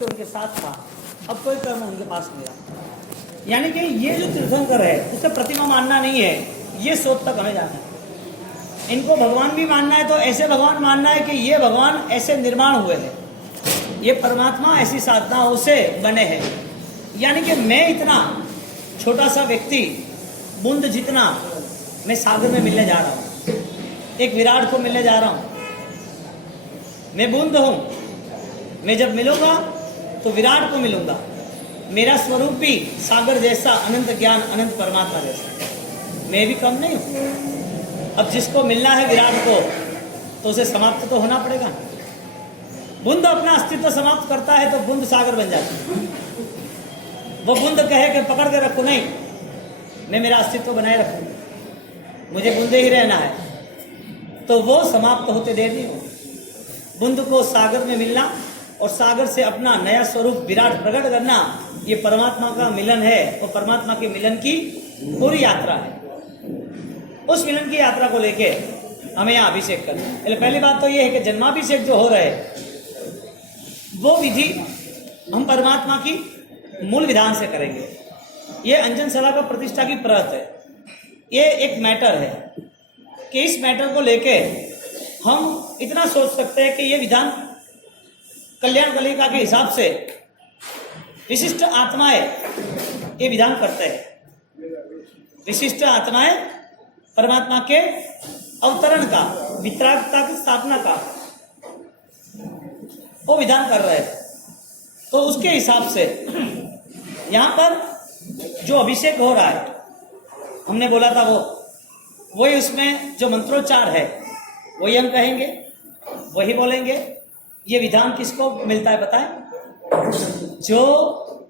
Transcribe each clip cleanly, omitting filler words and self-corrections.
उनके साथ था, अब कोई कर्म उनके पास नहीं रहा। यानी कि ये जो तीर्थंकर है उसे प्रतिमा मानना नहीं है, ये सोच तक हमें जाना है। इनको भगवान भी मानना है तो ऐसे भगवान मानना है कि ये भगवान ऐसे निर्माण हुए हैं, ये परमात्मा ऐसी साधनाओं से बने हैं। यानी कि मैं इतना छोटा सा व्यक्ति, बूंद जितना, मैं सागर में मिलने जा रहा हूँ, एक विराट को मिलने जा रहा हूँ। मैं बूंद हूँ, मैं जब मिलूंगा तो विराट को मिलूंगा। मेरा स्वरूप भी सागर जैसा, अनंत ज्ञान, अनंत परमात्मा जैसा। मैं भी कम नहीं हूं। अब जिसको मिलना है विराट को तो उसे समाप्त तो होना पड़ेगा। बूंद अपना अस्तित्व समाप्त करता है तो बूंद सागर बन जाती है। वो बूंद कहे कि पकड़ के रखो, नहीं, मैं मेरा अस्तित्व बनाए रखूंगा, मुझे बूंदे ही रहना है, तो वो समाप्त होते देर नहीं हो। बूंद को सागर में मिलना और सागर से अपना नया स्वरूप विराट प्रकट करना, ये परमात्मा का मिलन है और परमात्मा के मिलन की पूरी यात्रा है। उस मिलन की यात्रा को लेके हमें यहाँ अभिषेक करना है। पहली बात तो ये है कि जन्माभिषेक जो हो रहा है वो विधि हम परमात्मा की मूल विधान से करेंगे। ये अंजन सला का प्रतिष्ठा की प्रत है। ये एक मैटर है कि इस मैटर को लेके हम इतना सोच सकते हैं कि ये विधान कल्याण कलिका के हिसाब से विशिष्ट आत्माएं ये विधान करते हैं। विशिष्ट आत्माएं परमात्मा के अवतरण का, वितरागता की स्थापना का वो विधान कर रहे हैं। तो उसके हिसाब से यहाँ पर जो अभिषेक हो रहा है, हमने बोला था वही उसमें जो मंत्रोच्चार है वही हम कहेंगे, वही बोलेंगे। ये विधान किसको मिलता है बताएं? जो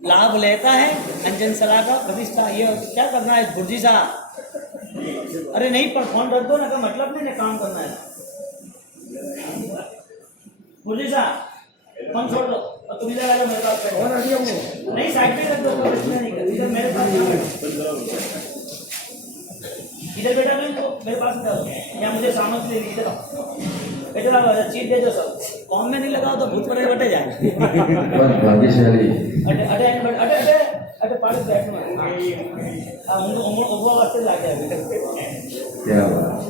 लाभ लेता है अंजन सला का प्रतिष्ठा। ये क्या करना है गुरुजी साहब? अरे नहीं, पर फोन रख दो ना, का मतलब नहीं, काम करना है। गुरुजी साहब फोन छोड़ दो और तुम इधर आ जाओ मेरे पास। नहीं, साइड में रख दो, नहीं कर, इधर मेरे पास इधर बेटा, नहीं तो मेरे पास या मुझे सामग्री ले ली, इधर बेटा चीज दे दो सब। कौन में नहीं लगाओ तो भूत बड़े बटे जाए। अटे अटे अटे अटे अटे पाड़ी बैठ में उनको वास्ते ला जाए।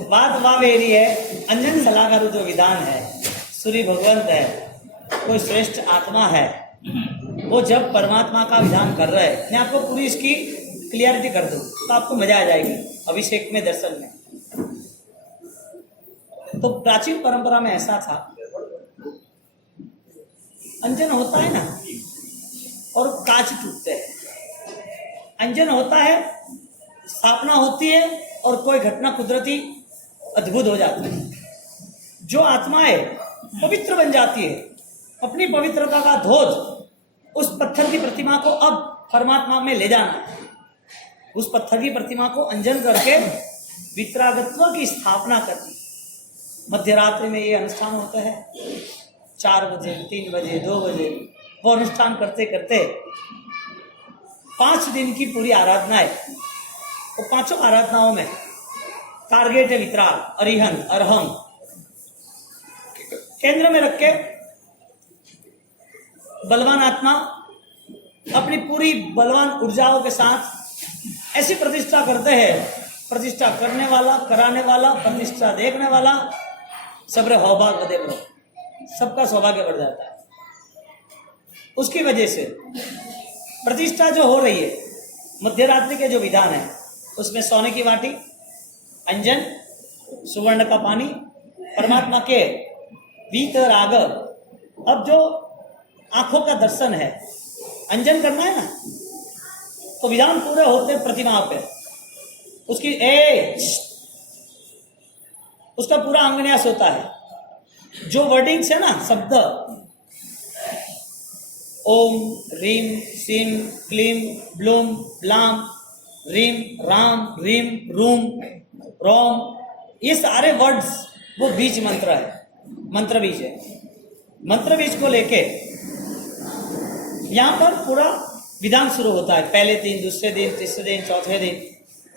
बात वहाँ मेरी है, अंजन सला का जो विधान है, सूर्य भगवंत है, कोई श्रेष्ठ आत्मा है, वो जब परमात्मा का विधान कर रहा है, मैं आपको पूरी इसकी क्लियरिटी कर दूं तो आपको मजा आ जाएगी अभिषेक में, दर्शन में। तो प्राचीन परंपरा में ऐसा था, अंजन होता है ना और कांच टूटते हैं। अंजन होता है, स्थापना होती है और कोई घटना कुदरती अद्भुत हो जाती है। जो आत्माएं पवित्र बन जाती है, अपनी पवित्रता का ध्वज उस पत्थर की प्रतिमा को अब परमात्मा में ले जाना है। उस पत्थर की प्रतिमा को अंजन करके वितरागत्व की स्थापना करनी। मध्य रात्रि में ये अनुष्ठान होता है, 4 बजे, 3 बजे, 2 बजे, वो अनुष्ठान करते करते 5 दिन की पूरी आराधना है। वो 5 आराधनाओं में टारगेट है वितराग, अरिहंत, अरहम केंद्र में रख के बलवान आत्मा अपनी पूरी बलवान ऊर्जाओं के साथ ऐसी प्रतिष्ठा करते हैं। प्रतिष्ठा करने वाला, कराने वाला, प्रतिष्ठा देखने वाला, सबरे हौभाग्य बदे बढ़ो, सबका सौभाग्य बढ़ जाता है। उसकी वजह से प्रतिष्ठा जो हो रही है, मध्यरात्रि के जो विधान है, उसमें सोने की वाटी, अंजन, सुवर्ण का पानी, परमात्मा के वीतराग। अब जो आंखों का दर्शन है, अंजन करना है ना, तो विधान पूरे होते प्रतिमा पे, उसकी उसका पूरा अंगन्यास होता है। जो वर्डिंग्स है ना, शब्द, ओम, रीम, सीम, क्लीम, ब्लूम, ब्लाम, रीम, राम, रीम, रूम, रोम, ये सारे वर्ड्स वो बीज मंत्र है, मंत्र बीज है। मंत्र बीज को लेके यहाँ पर पूरा विधान शुरू होता है। पहले दिन, दूसरे दिन, तीसरे दिन, चौथे दिन,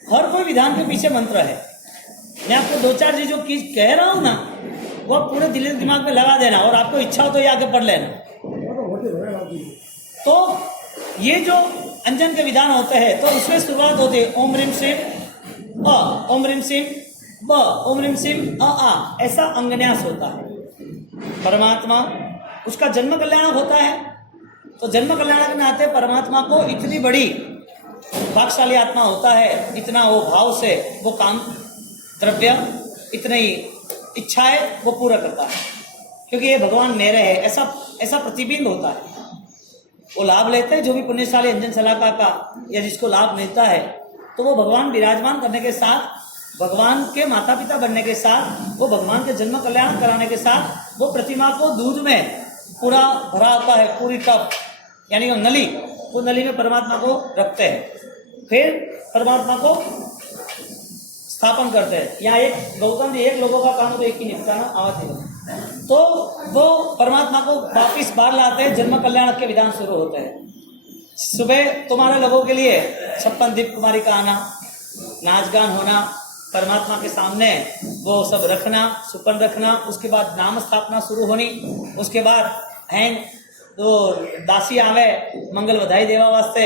हर कोई विधान के पीछे मंत्र है। मैं आपको 2-4 चीजों की कह रहा हूं ना, वो पूरे दिल दिमाग में लगा देना, और आपको इच्छा हो तो ये आगे पढ़ लेना। तो ये जो अंजन के विधान होते हैं तो उसमें शुरुआत होती है ओम ह्रीम श्रीम अ, ओम ह्रीम श्रीम ब, ओम ह्रीम श्रीम अ आ, ऐसा अंगन्यास होता है। परमात्मा उसका जन्म कल्याणक होता है, तो जन्म कल्याणक के नाते परमात्मा को इतनी बड़ी भागशाली आत्मा होता है, इतना वो भाव से वो काम द्रव्य इतनी इच्छाएं वो पूरा करता है, क्योंकि ये भगवान मेरे है ऐसा प्रतिबिंब होता है। वो लाभ लेते हैं जो भी पुण्यशाली अंजन सलाका का या जिसको लाभ मिलता है, तो वो भगवान विराजमान करने के साथ, भगवान के माता पिता बनने के साथ, वो भगवान के जन्म कल्याण कराने के साथ वो प्रतिमा को दूध में पूरा भरा होता है, पूरी टप यानी वो नली, वो नली में परमात्मा को रखते हैं, फिर परमात्मा को स्थापन करते हैं। यहाँ एक गौतम जी, एक लोगों का काम तो एक ही निपटाना, आवाज नहीं, तो वो परमात्मा को वापिस बाहर लाते हैं, जन्म कल्याण के विधान शुरू होते हैं। सुबह तुम्हारे लोगों के लिए 56 दीप कुमारी का आना, नाच गान होना, परमात्मा के सामने वो सब रखना, सुपन रखना, उसके बाद नाम स्थापना शुरू होनी, उसके बाद हैंग तो दासी आवे मंगल बधाई देवा वास्ते,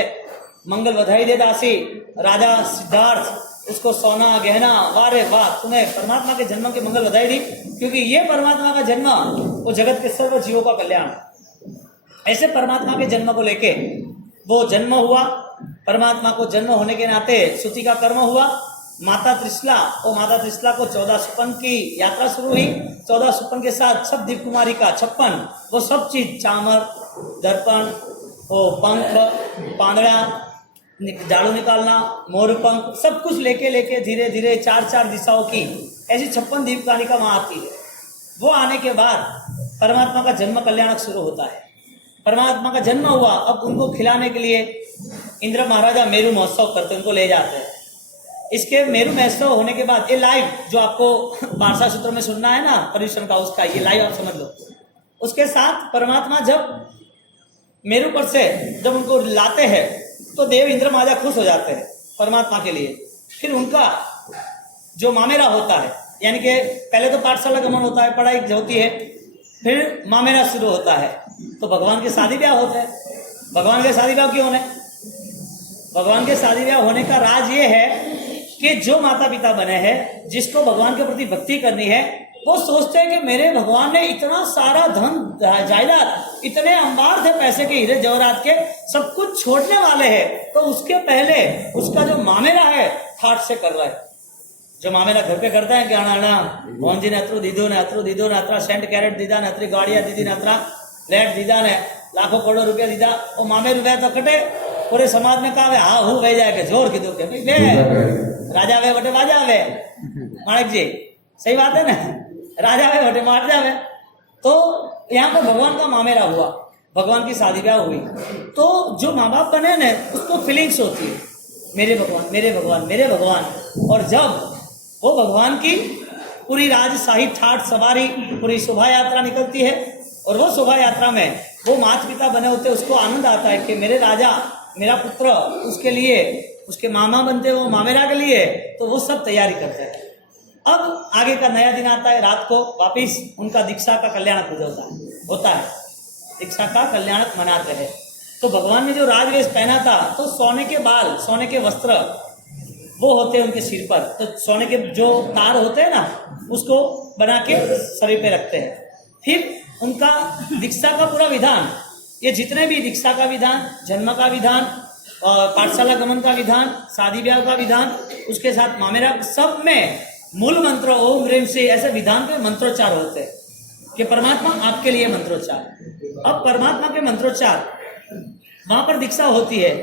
मंगल बधाई दे दासी, राजा सिद्धार्थ उसको सोना गहना, वारे वाह तुम्हें परमात्मा के जन्म के मंगल बधाई दी, क्योंकि ये परमात्मा का जन्म वो जगत के सर्व जीवों का कल्याण। ऐसे परमात्मा के जन्म को लेके वो जन्म हुआ, परमात्मा को जन्म होने के नाते स्तुति का कर्म हुआ। माता त्रिशला, वो माता त्रिशला को 14 सुपन की यात्रा शुरू हुई, 14 सुपन के साथ सब दीप कुमारी का 56 वो सब चीज, चामर, दर्पण, वो पंख, पांदड़ा, झाड़ू निकालना, मोर पंख, सब कुछ लेके लेके धीरे धीरे 4 दिशाओं की ऐसी 56 दीपकालिका वहाँ आती है। वो आने के बाद परमात्मा का जन्म कल्याणक शुरू होता है। परमात्मा का जन्म हुआ, अब उनको खिलाने के लिए इंद्र महाराजा मेरू महोत्सव करते, उनको ले जाते हैं। इसके मेरू महोत्सव होने के बाद ये लाइव जो आपको पारसा सूत्र में सुनना है ना पर्यूषण का, उसका ये लाइव आप समझ लो। उसके साथ परमात्मा जब मेरू पर से जब उनको लाते हैं तो देव इंद्र महाराजा खुश हो जाते हैं परमात्मा के लिए। फिर उनका जो मामेरा होता है, यानी कि पहले तो पाठशाला गमन होता है, पढ़ाई होती है, फिर मामेरा शुरू होता है, तो भगवान के शादी ब्याह होता है। भगवान के शादी ब्याह क्यों होने? भगवान के शादी ब्याह होने का राज ये है कि जो माता पिता बने हैं, जिसको भगवान के प्रति भक्ति करनी है, वो सोचते हैं कि मेरे भगवान ने इतना सारा धन जायदाद, इतने अंबार थे पैसे के, हीरे जवाहरात के, सब कुछ छोड़ने वाले हैं, तो उसके पहले उसका जो मामेरा है ठाट से कर रहा है। जो मामेरा घर पे करता है, ज्ञान आना मोहन जी ने अतरू दीदो ने अतरा सेंट कैरेट दीदा ने, अतरी गाड़िया दीदी ने, अतरा फ्लैट दीदा ने, लाखों करोड़ों रुपया दीदा, वो मामे रुपया तो कटे, पूरे समाज में कहा हाँ हूँ वही जाए के जोर कीधु के राजा वे बटे बाजा वे, माणक जी सही बात है ना, राजा वे बटे मार जावे। तो यहाँ पर भगवान का मामेरा हुआ, भगवान की शादी ब्याह हुई, तो जो माँ बाप बने ना उसको फीलिंग्स होती है, मेरे भगवान मेरे भगवान मेरे भगवान। और जब वो भगवान की पूरी राजशाही ठाट सवारी, पूरी शोभा यात्रा निकलती है, और वो शोभा यात्रा में वो माता पिता बने होते, उसको आनंद आता है कि मेरे राजा, मेरा पुत्र, उसके लिए उसके मामा बनते वो मामेरा के लिए, तो वो सब तैयारी करते हैं। अब आगे का नया दिन आता है, रात को वापिस उनका दीक्षा का कल्याणक होता है, दीक्षा का कल्याणक मनाते हैं। तो भगवान ने जो राजवेश पहना था, तो सोने के बाल, सोने के वस्त्र वो होते हैं उनके सिर पर, तो सोने के जो तार होते हैं ना, उसको बना के शरीर पे रखते हैं। फिर उनका दीक्षा का पूरा विधान, ये जितने भी दीक्षा का विधान, जन्म का विधान, पाठशाला गमन का विधान, शादी ब्याह का विधान, उसके साथ मामेरा, सब में मूल मंत्र ओम ह्रीम से ऐसे विधान के मंत्रोच्चार होते हैं कि परमात्मा आपके लिए मंत्रोच्चार। अब परमात्मा के मंत्रोच्चार वहां पर दीक्षा होती है,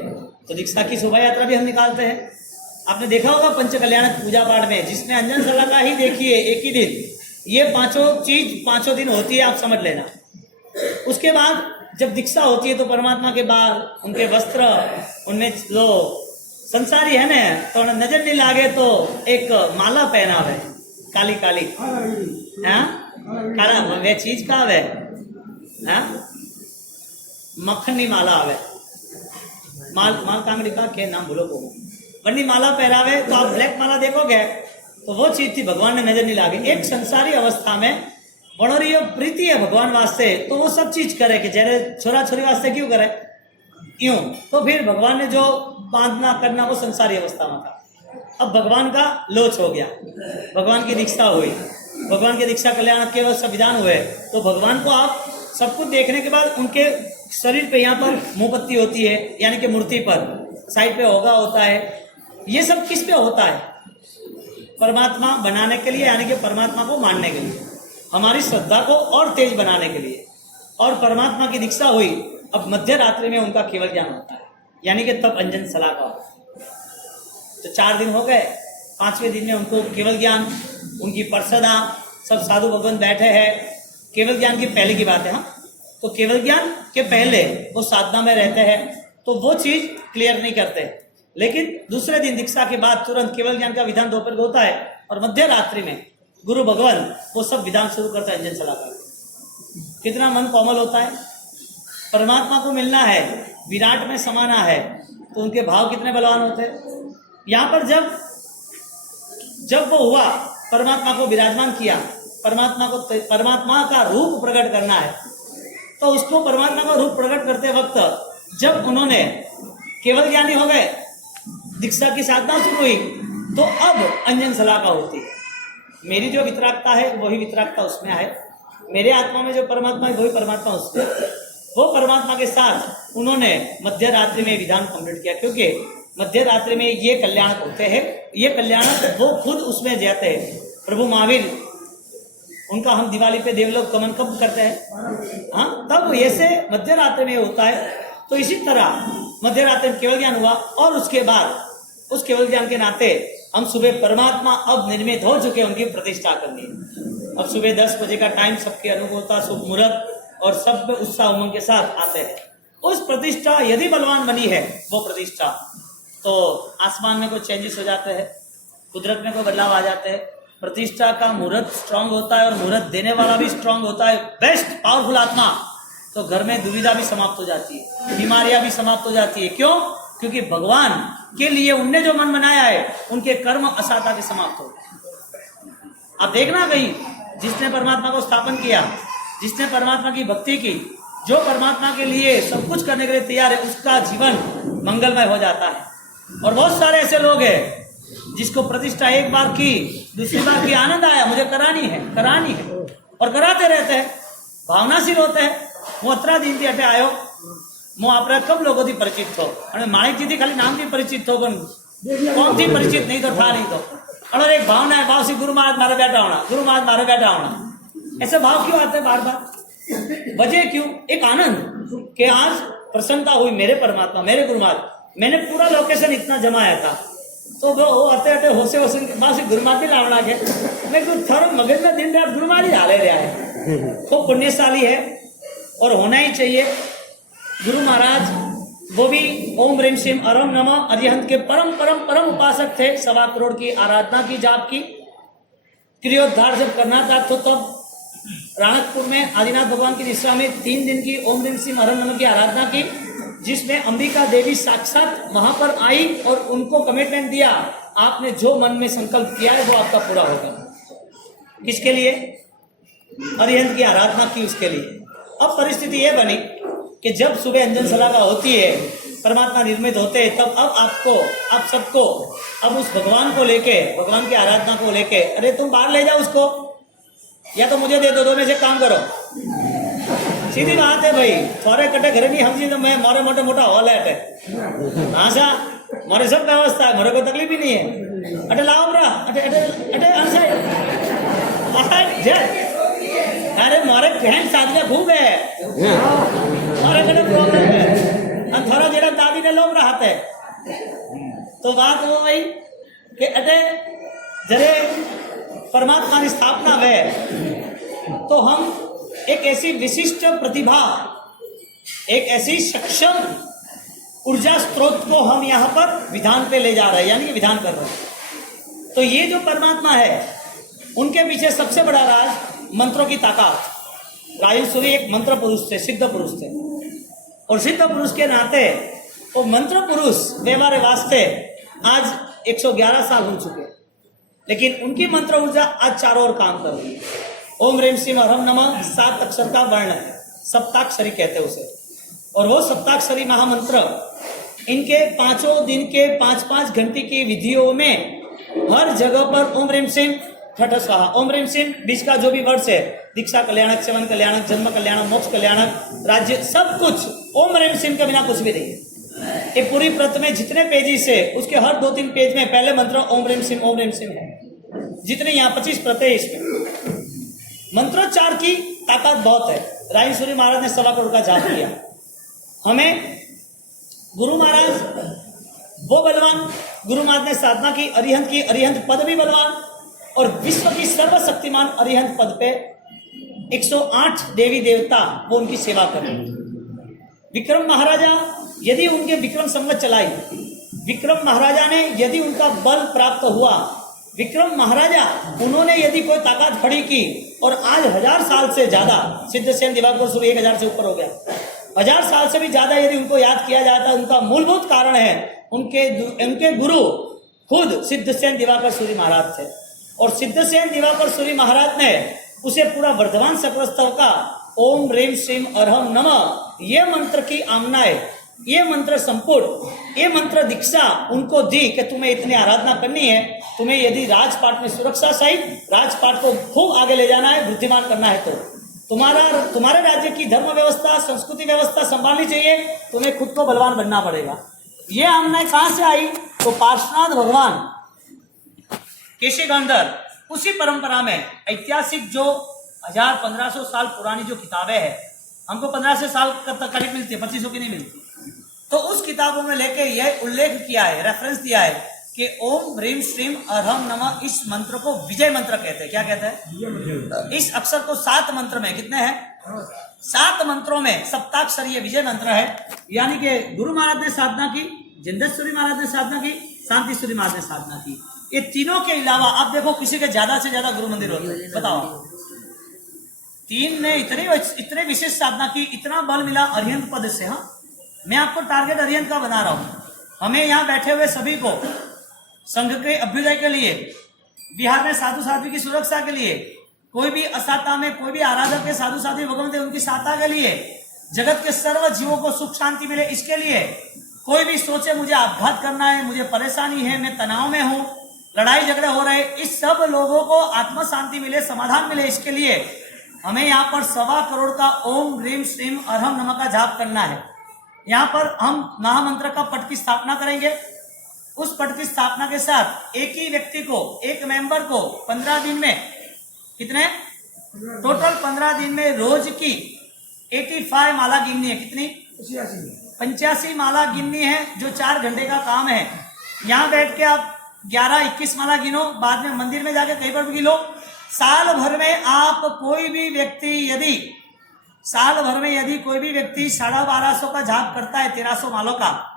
तो दीक्षा की शोभा यात्रा भी हम निकालते हैं। आपने देखा होगा पंच कल्याणक पूजा पाठ में, जिसने अंजन सलाका ही देखी है एक ही दिन, ये पांचों चीज 5 दिन होती है, आप समझ लेना। उसके बाद जब दीक्षा होती है तो परमात्मा के बाल, उनके वस्त्र, उनमें जो संसारी है ना, तो नजर नहीं लागे तो एक माला पहनावे काली काली, काला वे चीज का आवे, मक्खनी माला आवे, माल कांगड़ी का के नाम भूलो को वरनी माला पहरावे, तो आप ब्लैक माला देखोगे तो वो चीज थी, भगवान ने नजर नहीं लागे। एक संसारी अवस्था में बड़ोरी प्रीति है भगवान वास्ते तो वो सब चीज करे कि जरे छोरा छोरी वास्ते क्यों करे क्यों। तो फिर भगवान ने जो बांधना करना वो संसारी अवस्था में था। अब भगवान का लोच हो गया, भगवान की दीक्षा हुई, भगवान की दीक्षा कल्याण के संविधान हुए। तो भगवान को आप सब कुछ देखने के बाद उनके शरीर पे यहाँ पर मोमबत्ती होती है, यानी कि मूर्ति पर साइड पे होगा होता है। ये सब किस पे होता है? परमात्मा बनाने के लिए, यानी कि परमात्मा को मानने के लिए, हमारी श्रद्धा को और तेज बनाने के लिए। और परमात्मा की दीक्षा हुई, अब मध्य रात्रि में उनका केवल ज्ञान होता है, यानी कि तब अंजन सलाका होता है। तो 4 दिन हो गए, 5वें दिन में उनको केवल ज्ञान, उनकी परसदा, सब साधु भगवान बैठे हैं। केवल ज्ञान की पहले की बात है। हाँ, तो केवल ज्ञान के पहले वो साधना में रहते हैं, तो वो चीज क्लियर नहीं करते। लेकिन दूसरे दिन दीक्षा के बाद तुरंत केवल ज्ञान का विधान दोपहर को होता है, और मध्य रात्रि में गुरु भगवान वो सब विधान शुरू करते हैं अंजन सलाका। कितना मन कोमल होता है। परमात्मा को मिलना है, विराट में समाना है, तो उनके भाव कितने बलवान होते हैं। यहाँ पर जब वो हुआ, परमात्मा को विराजमान किया, परमात्मा का रूप प्रकट करना है, तो उसको परमात्मा का रूप प्रकट करते वक्त जब उन्होंने केवल ज्ञानी हो गए, दीक्षा की साधना शुरू हुई, तो अब अंजन सलाका होती है। मेरी जो वितरागता है वही वितरागता उसमें है, मेरे आत्मा में जो परमात्मा है वही परमात्मा उसमें। वो परमात्मा के साथ उन्होंने मध्य रात्रि में विधान कंप्लीट किया, क्योंकि मध्य रात्रि में ये कल्याण होते हैं, ये कल्याण वो खुद उसमें जाते हैं। प्रभु महावीर, उनका हम दिवाली पे देवलोक गमन कब करते हैं? हाँ, तब ऐसे मध्य रात्रि में होता है। तो इसी तरह मध्य रात्रि में केवल ज्ञान हुआ, और उसके बाद उस केवल ज्ञान के नाते हम सुबह परमात्मा अब निर्मित हो चुके, उनकी प्रतिष्ठा करनी है। अब सुबह 10 बजे का टाइम, सबके अनुकूलता, शुभ मुहूर्त, और सब उत्साह उमंग के साथ आते हैं। उस प्रतिष्ठा यदि बलवान बनी है वो प्रतिष्ठा, तो आसमान में कोई चेंजेस हो जाते हैं, कुदरत में कोई बदलाव आ जाते हैं। प्रतिष्ठा का मुहूर्त स्ट्रांग होता है, और मुहूर्त देने वाला भी स्ट्रांग होता है, बेस्ट पावरफुल आत्मा, तो घर में दुविधा भी समाप्त हो जाती है, बीमारियां भी समाप्त हो जाती है। क्यों? क्योंकि भगवान के लिए उनने जो मन बनाया है, उनके कर्म असाता के समाप्त हो गए। अब देखना कहीं, जिसने परमात्मा को स्थापन किया, जिसने परमात्मा की भक्ति की, जो परमात्मा के लिए सब कुछ करने के लिए तैयार है, उसका जीवन मंगलमय हो जाता है। और बहुत सारे ऐसे लोग हैं जिसको प्रतिष्ठा एक बार की, दूसरी बार की, आनंद आया, मुझे करानी है, और कराते रहते हैं, भावनाशील होते हैं। હું અત્રા દિનથી અટે આવ્યો, હું આપણે કબ લોકોથી પરિચિત થો, અને માણેકજીથી ખાલી નામથી પરિચિત થો, પણ કોમથી પરિચિત નહીં તો થા નહીં તો। और एक भावना है, भाव से गुरु महाराज मारे बैठा होना, गुरु महाराज मारे बैठा होना, ऐसे भाव क्यों आते हैं बार बार? वजह क्यों? एक आनंद कि आज प्रसन्नता हुई मेरे परमात्मा, मेरे गुरु महाराज, मैंने पूरा लोकेशन इतना जमाया था, तो वो अटे अटे होसे होसे बासी गुरु महाराज लावना के मैं कुछ थोड़ा मगज में दिन रात गुरु महाराज हाले रहा है। खूब पुण्यशाली है और होना ही चाहिए। गुरु महाराज वो भी ओम ह्रीम श्रीम अरम नमः अरिहंत के परम परम परम उपासक थे। 1.25 करोड़ की आराधना की, जाप की, क्रियोद्धार जब करना था तो तब राणकपुर में आदिनाथ भगवान की निष्ठा में 3 दिन की ओम ह्रीम श्रीम अरम नमः की आराधना की, जिसमें अंबिका देवी साक्षात वहां पर आई और उनको कमिटमेंट दिया, आपने जो मन में संकल्प किया है वो आपका पूरा होगा। किसके लिए? अरिहंत की आराधना की, उसके लिए। अब परिस्थिति ये बनी कि जब सुबह अंजन सलाका होती है, परमात्मा निर्मित होते हैं, तब अब आपको, आप सबको अब उस भगवान को लेके, भगवान की आराधना को लेके, अरे तुम बाहर ले जाओ उसको, या तो मुझे दे दो, दो में से काम करो। सीधी बात है भाई, थोड़े कटे घर नहीं समझी तो मैं मोरे मोटे मोटा हॉल है आशा, मोरे सब व्यवस्था है, मोरे कोई तकलीफ ही नहीं है। अटे लाओ ब्रा, अटे अटे अटे अरे मोरे बहन साथ में खूब है, मोरे कटे प्रॉब्लम है, थोड़ा जरा दादी ने लोग रहा थे। तो बात वो भाई कि अटे जरे परमात्मा की स्थापना है, तो हम एक ऐसी विशिष्ट प्रतिभा, एक ऐसी सक्षम ऊर्जा स्रोत को हम यहाँ पर विधान पे ले जा रहे हैं, यानी विधान कर रहे हैं। तो ये जो परमात्मा है, उनके पीछे सबसे बड़ा राज मंत्रों की ताकत। राजसूरी एक मंत्र पुरुष थे, सिद्ध पुरुष थे, और सिद्ध पुरुष के नाते वो मंत्र पुरुष व्यवहार वास्ते आज 111 साल हो चुके, लेकिन उनकी मंत्र ऊर्जा आज चारों ओर काम कर रही है। ओम ह्रीम श्रीम अरहम नमः 7 अक्षर का वर्ण है, सप्ताक्षरी कहते हैं उसे। और वो सप्ताक्षरी महामंत्र इनके 5 दिन के 5-5 घंटे की विधियों में हर जगह पर ओम ह्रीम श्रीम ठठ स्वाहा, ओम ह्रीम श्रीम बीच का जो भी वर्ड्स है, दीक्षा कल्याणक, चवन कल्याणक, जन्म कल्याणक, मोक्ष कल्याणक, राज्य, सब कुछ ओम ह्रीम श्रीम के बिना कुछ भी नहीं है। ये पूरी प्रत में जितने पेजेस है उसके हर 2-3 पेज में पहले मंत्र ओम ह्रीम श्रीम है। जितने यहाँ 25 प्रत है इसमें मंत्रोच्चार की ताकत बहुत है। राय सूरी महाराज ने 1.25 करोड़ का जाप किया। हमें गुरु महाराज वो बलवान, गुरु महाराज ने साधना की, अरिहंत पद भी बलवान, और विश्व की सर्वशक्तिमान अरिहंत पद पे 108 देवी देवता वो उनकी सेवा करें। विक्रम महाराजा यदि उनके विक्रम संगत चलाई, विक्रम महाराजा ने यदि उनका बल प्राप्त हुआ, विक्रम महाराजा उन्होंने यदि कोई ताकत खड़ी की, और आज 1000 साल से ज्यादा सिद्धसेन दिवाकर सूर्य 1000 से ऊपर हो गया, 1000 साल से भी ज्यादा यदि उनको याद किया जाता है, उनका मूलभूत कारण है उनके गुरु खुद सिद्धसेन दिवाकर सूर्य महाराज थे। और सिद्धसेन दिवाकर सूर्य महाराज ने उसे पूरा वर्धमान सकलस्तव का ओम ह्रीम श्रीम अरहम नमः ये मंत्र की आमनाएं, ये मंत्र संपुट, ये मंत्र दीक्षा उनको दी कि तुम्हें इतनी आराधना करनी है, तुम्हें यदि राजपाट में सुरक्षा सहित राजपाट को खूब आगे ले जाना है, वृद्धिमान करना है, तो तुम्हारे राज्य की धर्म व्यवस्था, संस्कृति व्यवस्था संभालनी चाहिए, तुम्हें खुद को बलवान बनना पड़ेगा। ये आमनाएं कहां से आई? तो पार्श्वनाथ भगवान केशे गंधर उसी परंपरा में ऐतिहासिक जो 1000-1500 साल पुरानी जो किताबें हैं, हमको 1500 साल करीब मिलती है, 2500 की नहीं मिलती, तो उस किताबों में लेके यह उल्लेख किया है, रेफरेंस दिया है कि ओम ह्रीम श्रीम अरहम नमः इस मंत्र को विजय मंत्र कहते हैं। क्या कहते हैं? इस अक्षर को 7 मंत्र में, कितने हैं? 7 मंत्रों में सप्ताक्षरीय विजय मंत्र है। यानी कि गुरु महाराज ने साधना की, जिंदेश्वरी महाराज ने साधना की, शांतिश्वरी महाराज ने साधना की। ये तीनों के अलावा आप देखो किसी के ज्यादा से ज्यादा गुरु मंदिर होते हैं, बताओ। 3 ने इतने विशेष साधना की, इतना बल मिला अरिहंत पद से। हाँ, मैं आपको टारगेट अरिहंत का बना रहा हूं। हमें यहाँ बैठे हुए सभी को संघ के अभ्युदय के लिए, बिहार में साधु साध्वी की सुरक्षा के लिए, कोई भी असाता में कोई भी आराधक के साधु साध्वी भगवंत उनकी सहायता के लिए, जगत के सर्व जीवों को सुख शांति मिले इसके लिए, कोई भी सोचे मुझे आपघात करना है, मुझे परेशानी है, मैं तनाव में हूं, लड़ाई झगड़े हो रहे, इस सब लोगों को आत्म शांति मिले, समाधान मिले, इसके लिए हमें यहाँ पर 1.25 करोड़ का ओम ह्रीम श्रीम अरहम नमः का जाप करना है। यहाँ पर हम महामंत्र का पट की स्थापना करेंगे। उस पट की स्थापना के साथ एक ही व्यक्ति को, एक मेंबर को 15 दिन में, कितने टोटल 15 दिन में रोज की 85 माला गिननी है। कितनी? 85 माला गिननी है, जो 4 घंटे का काम है। यहाँ बैठ के आप 11-21 माला गिनो, बाद में मंदिर में जाके कहीं पर भी गिनो। साल भर में आप कोई भी व्यक्ति यदि 1250 का जाप करता है, 1300 मालों का,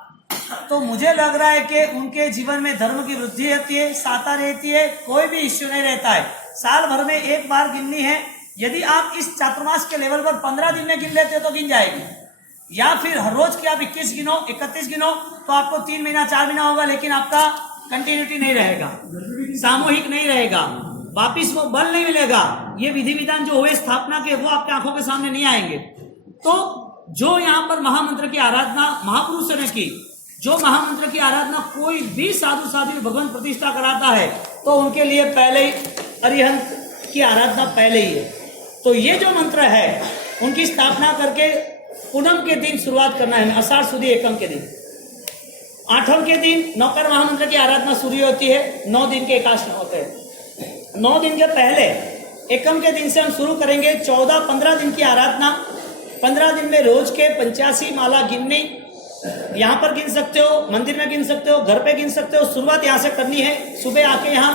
तो मुझे लग रहा है कि उनके जीवन में धर्म की वृद्धि रहती है, साता रहती है, कोई भी इश्यू नहीं रहता है। साल भर में एक बार गिननी है। यदि आप इस चातुर्मास के लेवल पर 15 दिन में गिन लेते हो तो गिन जाएगी, या फिर हर रोज की आप 21 गिनो, 31 गिनो, तो आपको 3 महीना 4 महीना होगा, लेकिन आपका कंटिन्यूटी नहीं रहेगा, सामूहिक नहीं रहेगा, वापिस वो बल नहीं मिलेगा। ये विधि विधान जो हुए स्थापना के, वो आपके आंखों के सामने नहीं आएंगे। तो जो यहाँ पर महामंत्र की आराधना महापुरुषों ने की, जो महामंत्र की आराधना कोई भी साधु साध्वी भगवान प्रतिष्ठा कराता है, तो उनके लिए पहले ही अरिहंत की आराधना पहले ही है। तो ये जो मंत्र है उनकी स्थापना करके पूनम के दिन शुरुआत करना है, आषाढ़ सुदी एकम के दिन। 8वें के दिन नौकर महामंत्र की आराधना शुरू होती है, 9 दिन के एकादश होते हैं। 9 दिन के पहले एकम के दिन से हम शुरू करेंगे 14-15 दिन की आराधना। 15 दिन में रोज के 85 माला गिननी, यहाँ पर गिन सकते हो, मंदिर में गिन सकते हो, घर पे गिन सकते हो। शुरुआत यहाँ से करनी है, सुबह आके यहाँ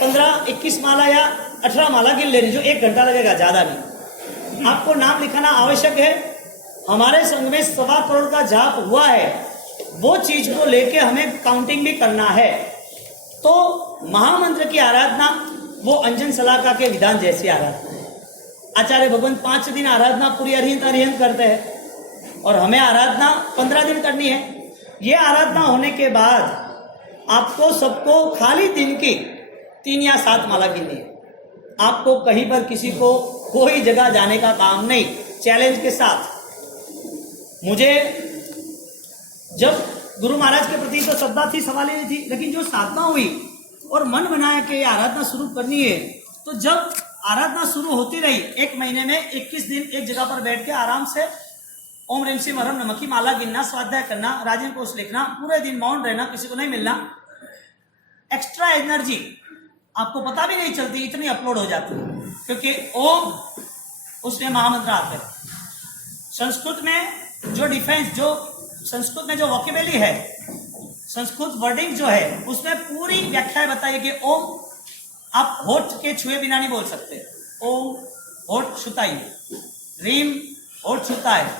15-21 माला या 18 माला गिन लेनी, जो 1 घंटा लगेगा, ज्यादा नहीं। आपको नाम लिखाना आवश्यक है। हमारे संघ में 1.25 करोड़ का जाप हुआ है, वो चीज को लेके हमें काउंटिंग भी करना है। तो महामंत्र की आराधना वो अंजन सलाका के विधान जैसी आराधना है। आचार्य भगवंत 5 दिन आराधना पूरी अरिहंत करते हैं, और हमें आराधना 15 दिन करनी है। ये आराधना होने के बाद आपको सबको खाली दिन की 3 या 7 माला गिननी है। आपको कहीं पर किसी को कोई जगह जाने का काम नहीं, चैलेंज के साथ। मुझे जब गुरु महाराज के प्रति तो श्रद्धा थी, सवाल ही नहीं थी, लेकिन जो साधना हुई और मन बनाया कि आराधना शुरू करनी है, तो जब आराधना शुरू होती रही, 1 महीने में 21 दिन एक जगह पर बैठ के आराम से ओम ह्रीं श्रीं हरम नमः की माला गिनना, स्वाध्याय करना, राजन कोश लिखना, पूरे दिन मौन रहना, किसी को नहीं मिलना, एक्स्ट्रा एनर्जी आपको पता भी नहीं चलती, इतनी अपलोड हो जाती है, क्योंकि ओम उसमें महामंत्र आते हैं। संस्कृत में जो डिफेंस, जो संस्कृत में जो वोकेबुलरी है, संस्कृत वर्डिंग जो है, उसमें पूरी व्याख्या बताई कि ओम आप होठ के छुए बिना नहीं बोल सकते। ओम होठ छूता ही, रीम होठ छूता है,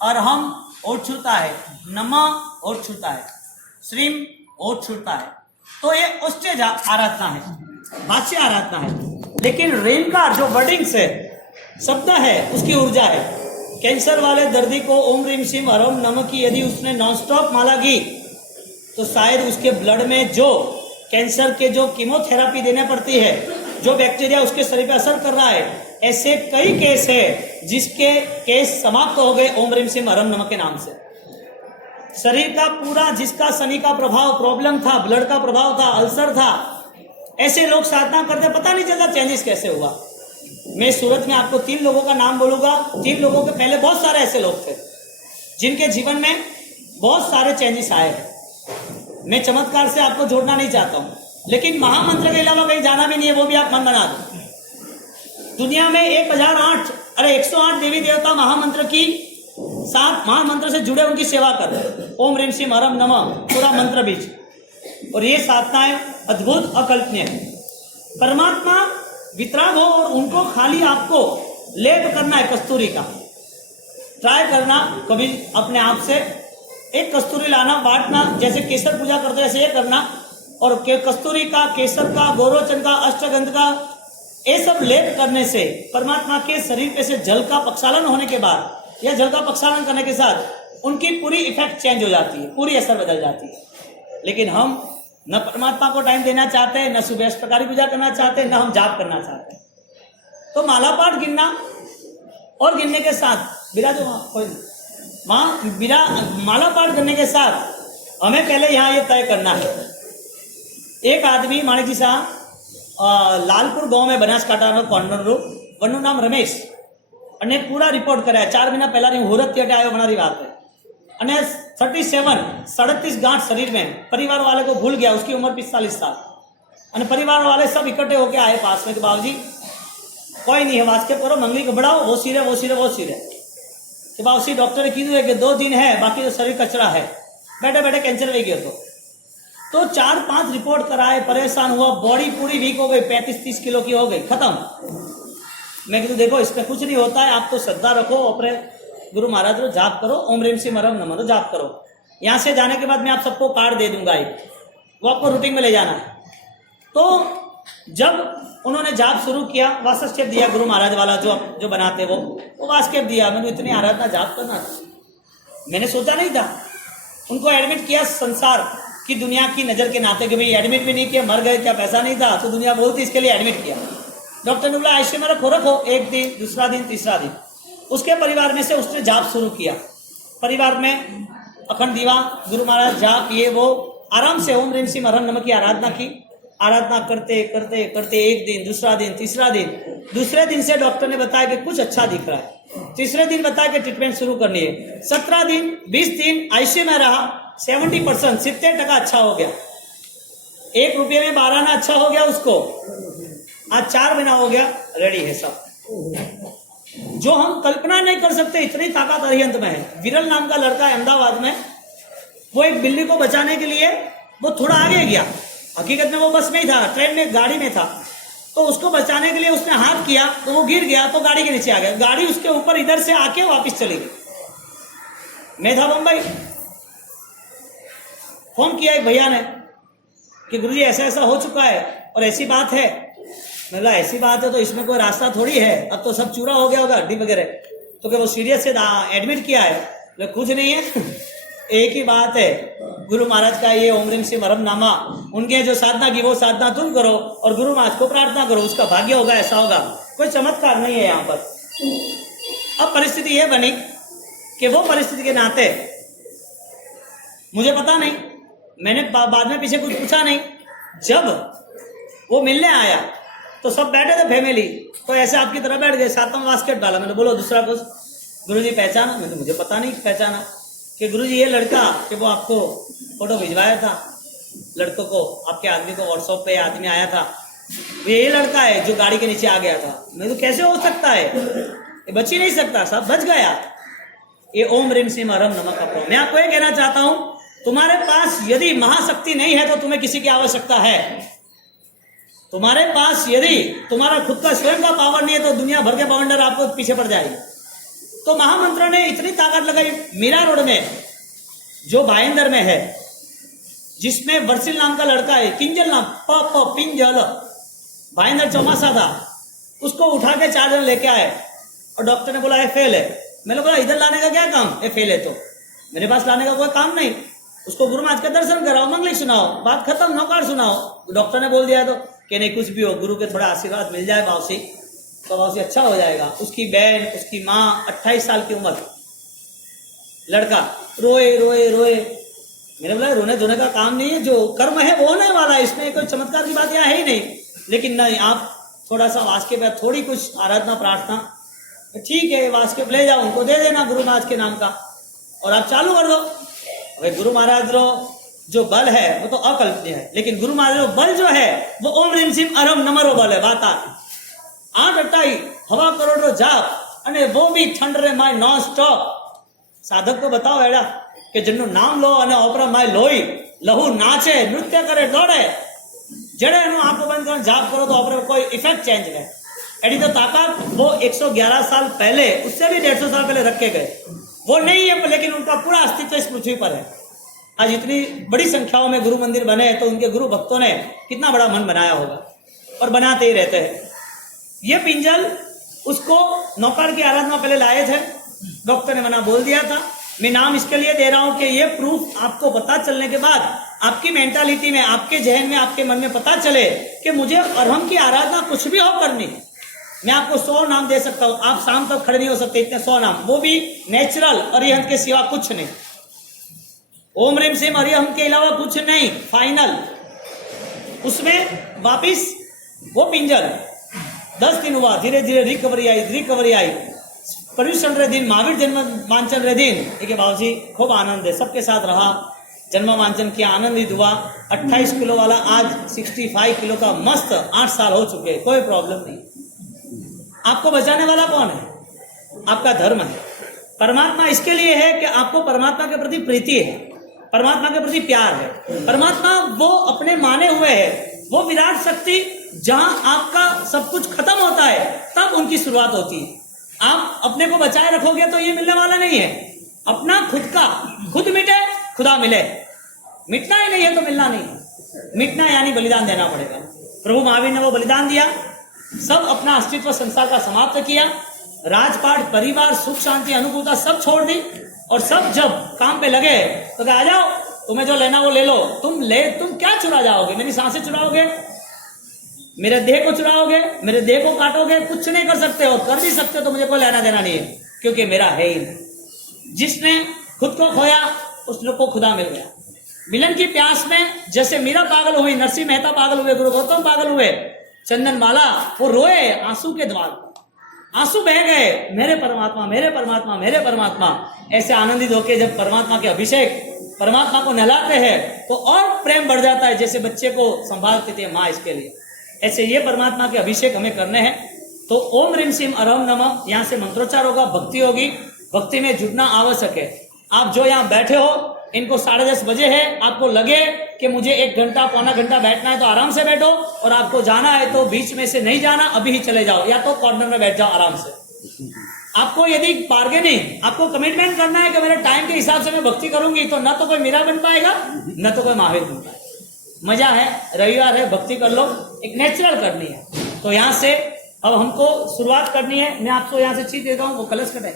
अरहम होठ छूता है, नमः होठ छूता है, श्रीम होठ छूता है। तो ये औष्ठ्य आराधना है, भाष्य आराधना है। लेकिन रेनकार जो वर्डिंग्स है, शब्द है, उसकी ऊर्जा है। कैंसर वाले दर्दी को ओम ह्रीं श्रीं हरम नमः की यदि उसने नॉनस्टॉप माला की, तो शायद उसके ब्लड में जो कैंसर के जो कीमोथेरापी देने पड़ती है, जो बैक्टीरिया उसके शरीर पे असर कर रहा है, ऐसे कई केस है जिसके केस समाप्त हो गए ओम ह्रीं श्रीं हरम नमः के नाम से। शरीर का पूरा, जिसका शनि का प्रभाव प्रॉब्लम था, ब्लड का प्रभाव था, अल्सर था, ऐसे लोग साधना करते, पता नहीं चलता चेंजेस कैसे हुआ। मैं सूरत में आपको 3 लोगों का नाम बोलूंगा। 3 लोगों के पहले बहुत सारे ऐसे लोग थे जिनके जीवन में बहुत सारे चेंजेस आए हैं। मैं चमत्कार से आपको जोड़ना नहीं चाहता हूं, लेकिन महामंत्र के अलावा कहीं जाना भी नहीं है, वो भी आप मन बना दो। दुनिया में 108 देवी देवता महामंत्र की 7 महामंत्र से जुड़े, उनकी सेवा कर रहे। ओम ह्रीं श्रीं हरम नमः पूरा मंत्र बीज, और ये साधनाएं अद्भुत, अकल्पनीय है। परमात्मा वितराग हो और उनको खाली आपको लेप करना है कस्तूरी का। ट्राई करना कभी अपने आप से, एक कस्तूरी लाना, बांटना, जैसे केसर पूजा करते हैं ऐसे ये करना, और कस्तूरी का, केसर का, गोरोचन का, अष्टगंध का, ये सब लेप करने से परमात्मा के शरीर पे से जल का प्रक्षालन होने के बाद या जल का प्रक्षालन करने के साथ उनकी पूरी इफेक्ट चेंज हो जाती है, पूरी असर बदल जाती है। लेकिन हम न परमात्मा को टाइम देना चाहते हैं, न सुबह प्रकार पूजा करना चाहते हैं, न हम जाप करना चाहते हैं। तो माला पाठ गिनना और गिनने के साथ विराजो कोई माला पाठ करने के साथ हमें पहले यहाँ ये तय करना है। एक आदमी माणिकजी साहब लालपुर गांव में बनासकांठा कॉर्नर रू, वनु नाम रमेश, અને પૂરા રિપોર્ટ કર્યા। 4 મહિના પહેલાની મુહૂર્ત થયેટ આવ્યો બનારી વાત है। અને 37 गांठ शरीर में, परिवार वाले को भूल गया, उसकी उम्र 45 साल। અને परिवार वाले सब इकट्ठे होके आए पास में कि बाबूजी कोई नहीं है, वास्के करो, मंगली को बढ़ाओ, वो सिरे वो सिरे वो सिरे। कि बाबूजी डॉक्टर ने कीधु है कि 2 दिन है, बाकी तो शरीर कचरा है, बैठे बैठे कैंसर हो गया। तो 4-5 रिपोर्ट कराए, परेशान हुआ, बॉडी पूरी वीक हो गई, 35-30 किलो की हो गई, खत्म। मैं कहूँ देखो इसमें कुछ नहीं होता है, आप तो श्रद्धा रखो, अपने गुरु महाराज को जाप करो, ओम ह्रीं श्रीं हरम नमः तो जाप करो। यहाँ से जाने के बाद मैं आप सबको कार्ड दे दूंगा, वो आपको रूटीन में ले जाना है। तो जब उन्होंने जाप शुरू किया, वास्ता स्टेप दिया गुरु महाराज वाला जो बनाते वो वास्केप दिया। मैंने इतनी आराधना जाप करना था, मैंने सोचा नहीं था। उनको एडमिट किया संसार की दुनिया की नज़र के नाते कि भाई एडमिट भी नहीं किया, मर गए क्या, पैसा नहीं था, तो दुनिया बोलती, इसके लिए एडमिट किया। डॉक्टर ने बोला आईसीयू में रखो, 1 दिन, दूसरा दिन, तीसरा दिन। उसके परिवार में से उसने जाप शुरू किया। परिवार में अखंड दीवा, गुरु महाराज जाप, ये वो, आराम से ओम ह्रीं श्रीं हरम नमः की आराधना की। आराधना करते करते करते 1 दिन, दूसरा दिन, तीसरा दिन, दूसरे दिन से डॉक्टर ने बताया कि कुछ अच्छा दिख रहा है। तीसरे दिन बताया कि ट्रीटमेंट शुरू करनी है। 17 दिन, 20 दिन आईसीयू में रहा, 70%, 70% अच्छा हो गया। 1 रुपये में 12 आना अच्छा हो गया उसको। आज 4 महीना हो गया, रेडी है सब। जो हम कल्पना नहीं कर सकते, इतनी ताकत अरिहंत में है। विरल नाम का लड़का है अहमदाबाद में, वो एक बिल्ली को बचाने के लिए वो थोड़ा आगे गया। हकीकत में वो बस में ही था, ट्रेन में, गाड़ी में था। तो उसको बचाने के लिए उसने हाथ किया तो वो गिर गया, तो गाड़ी के नीचे आ गया। गाड़ी उसके ऊपर इधर से आके वापस चली गई। मैं था मुंबई, फोन किया एक भैया ने कि गुरुजी ऐसा ऐसा हो चुका है और ऐसी बात है। मैं बोला ऐसी बात है तो इसमें कोई रास्ता थोड़ी है, अब तो सब चूरा हो गया होगा, हड्डी वगैरह। तो क्या वो सीरियस से एडमिट किया है? बोले कुछ नहीं है, एक ही बात है, गुरु महाराज का ये ओम ह्रीम श्रीम अरहम उनके जो साधना की वो साधना तुम करो और गुरु महाराज को प्रार्थना करो, उसका भाग्य होगा, ऐसा होगा। कोई चमत्कार नहीं है यहाँ पर। अब परिस्थिति ये बनी कि वो परिस्थिति के नाते मुझे पता नहीं, मैंने बाद में पीछे कुछ पूछा नहीं। जब वो मिलने आया तो सब बैठे थे फैमिली, तो ऐसे आपकी तरह बैठ गए। साथ में बास्केट डाला, मैंने बोलो दूसरा कुछ। गुरुजी पहचाना? मैंने मुझे पता नहीं पहचाना कि गुरुजी ये लड़का कि वो आपको फोटो भिजवाया था, लड़कों को, आपके आदमी को व्हाट्सएप पे आदमी आया था, ये लड़का है जो गाड़ी के नीचे आ गया था। मैं तो कैसे हो सकता है, ये बच ही नहीं सकता, सब बच गया। ये ओम ह्रीम श्रीम अरहम नमः का प्रयोग। मैं आपको ये कहना चाहता हूं, तुम्हारे पास यदि महाशक्ति नहीं है तो तुम्हें किसी की आवश्यकता है। तुम्हारे पास यदि तुम्हारा खुद का स्वयं का पावर नहीं है तो दुनिया भर के पावंडर आपको पीछे पड़ जाएगी। तो महामंत्र ने इतनी ताकत लगाई। मीरा रोड में जो भाईंदर में है, जिसमें वर्षिल नाम का लड़का है, किंजल नाम, पिंजल, भाईंदर चौमासा था, उसको उठा के 4 जन लेके आए और डॉक्टर ने बोला ये फेल है। मैंने बोला इधर लाने का क्या काम, ये फेल है तो मेरे पास लाने का कोई काम नहीं। उसको गुरु महाराज का दर्शन कराओ, मंगली सुनाओ, बात खत्म, नौकार सुनाओ। डॉक्टर ने बोल दिया तो कि नहीं कुछ भी हो, गुरु के थोड़ा आशीर्वाद मिल जाए बावसी तो बावसी अच्छा हो जाएगा। उसकी बहन, उसकी माँ, 28 साल की उम्र, लड़का रोए रोए रोए। मैंने बोला रोने धोने का काम नहीं है, जो कर्म है वो होने वाला है, इसमें कोई चमत्कार की बात यहाँ है ही नहीं। लेकिन नहीं, आप थोड़ा सा वास्के पे थोड़ी कुछ आराधना प्रार्थना, ठीक है वास्के ले जाओ, उनको दे देना गुरु महाराज के नाम का और आप चालू कर दो। अरे गुरु महाराज रो जो बल है वो तो अकल्पनीय है, लेकिन गुरु महाराज रो बल जो है वो ओम ह्रीम श्रीम अरहम नमः रो बल है। बात 8 अट्टाई हवा करोड़ रो जाप અને वो भी ठंड रे माय नॉन स्टॉप। साधक को बताओ एड़ा कि जिन्नो नाम लो અને ઓપરા માય લોહી લહુ નાચે, નૃત્ય કરે, દોડે, जड़े आंखों बंद कर जाप करो तो ऑपरे कोई इफेक्ट चेंज है। एडी तो ताकत वो 111 साल पहले, उससे भी 150 साल पहले रखे गए, वो नहीं है, लेकिन उनका पूरा अस्तित्व इस पृथ्वी पर है। आज इतनी बड़ी संख्याओं में गुरु मंदिर बने तो उनके गुरु भक्तों ने कितना बड़ा मन बनाया होगा और बनाते ही रहते हैं। ये पिंजल उसको नौकर की आराधना पहले लाए थे, डॉक्टर ने मना बोल दिया था। मैं नाम इसके लिए दे रहा हूं कि ये प्रूफ आपको पता चलने के बाद आपकी मेंटालिटी में, आपके जहन में, आपके मन में पता चले कि मुझे अरहम की आराधना कुछ भी हो करनी। मैं आपको 100 नाम दे सकता हूं, आप शाम तक खड़े नहीं हो सकते इतने 100 नाम, वो भी नेचुरल अरिहंत के सिवा कुछ नहीं। ओम ह्रीम श्रीम अरिहंत के अलावा कुछ नहीं, फाइनल। उसमें वापिस वो पिंजल 10 दिन हुआ, धीरे धीरे रिकवरी आई। पर्यूषण रे दिन, महावीर जन्म मांचन रे दिन, एक बाबूजी खूब आनंद है, सबके साथ रहा, जन्म मांचन किया, आनंदित हुआ। 28 किलो वाला आज 65 किलो का मस्त 8 साल हो चुके, कोई प्रॉब्लम नहीं। आपको बचाने वाला कौन है? आपका धर्म है। परमात्मा इसके लिए है कि आपको परमात्मा के प्रति प्रीति है, परमात्मा के प्रति प्यार है। परमात्मा वो अपने माने हुए है, वो विराट शक्ति जहां आपका सब कुछ खत्म होता है तब उनकी शुरुआत होती है। आप अपने को बचाए रखोगे तो ये मिलने वाला नहीं है। अपना खुद का खुद मिटे, खुदा मिले। मिटना ही नहीं है तो मिलना नहीं। मिटना यानी बलिदान देना पड़ेगा। प्रभु महावीर ने वो बलिदान दिया, सब अपना अस्तित्व संसार का समाप्त किया, राजपाट, परिवार, सुख शांति, अनुभूता सब छोड़ दी और सब जब काम पे लगे तो आ जाओ, तुम्हें जो लेना वो ले लो। तुम क्या चुरा जाओगे? मेरी सांसें चुराओगे, मेरे देह को चुराओगे, मेरे देह को काटोगे, कुछ नहीं कर सकते हो। कर भी सकते हो तो मुझे कोई लेना देना नहीं है, क्योंकि मेरा है ही नहीं। जिसने खुद को खोया उस लोग को खुदा मिल गया। मिलन की प्यास में जैसे मीरा पागल हुई, नरसिंह मेहता पागल हुए, गुरु गौतम पागल हुए, चंदन माला वो रोए आंसू के द्वार, आंसू बह गए, मेरे परमात्मा, मेरे परमात्मा, मेरे परमात्मा। ऐसे आनंदित होकर जब परमात्मा के अभिषेक, परमात्मा को नहलाते हैं तो और प्रेम बढ़ जाता है, जैसे बच्चे को संभालती थी माँ इसके लिए। ऐसे ये परमात्मा के अभिषेक हमें करने हैं। तो ओम ह्रीम श्रीम अरहम नमः, यहाँ से मंत्रोच्चार होगा, भक्ति होगी, भक्ति में जुटना आवश्यक है। आप जो यहाँ बैठे हो, इनको 10:30 बजे है, आपको लगे कि मुझे 1 घंटा पौना घंटा बैठना है तो आराम से बैठो, और आपको जाना है तो बीच में से नहीं जाना, अभी ही चले जाओ, या तो कॉर्नर में बैठ जाओ आराम से। आपको यदि बार्गेनिंग, आपको कमिटमेंट करना है कि मेरे टाइम के हिसाब से मैं भक्ति करूंगी, तो न तो कोई मीरा बन पाएगा न तो कोई महावीर बन पाएगा। मजा है, रविवार है, भक्ति कर लो, एक नेचुरल करनी है। तो यहाँ से अब हमको शुरुआत करनी है। मैं आपको यहाँ से चीज देता हूँ, वो कलश कटे।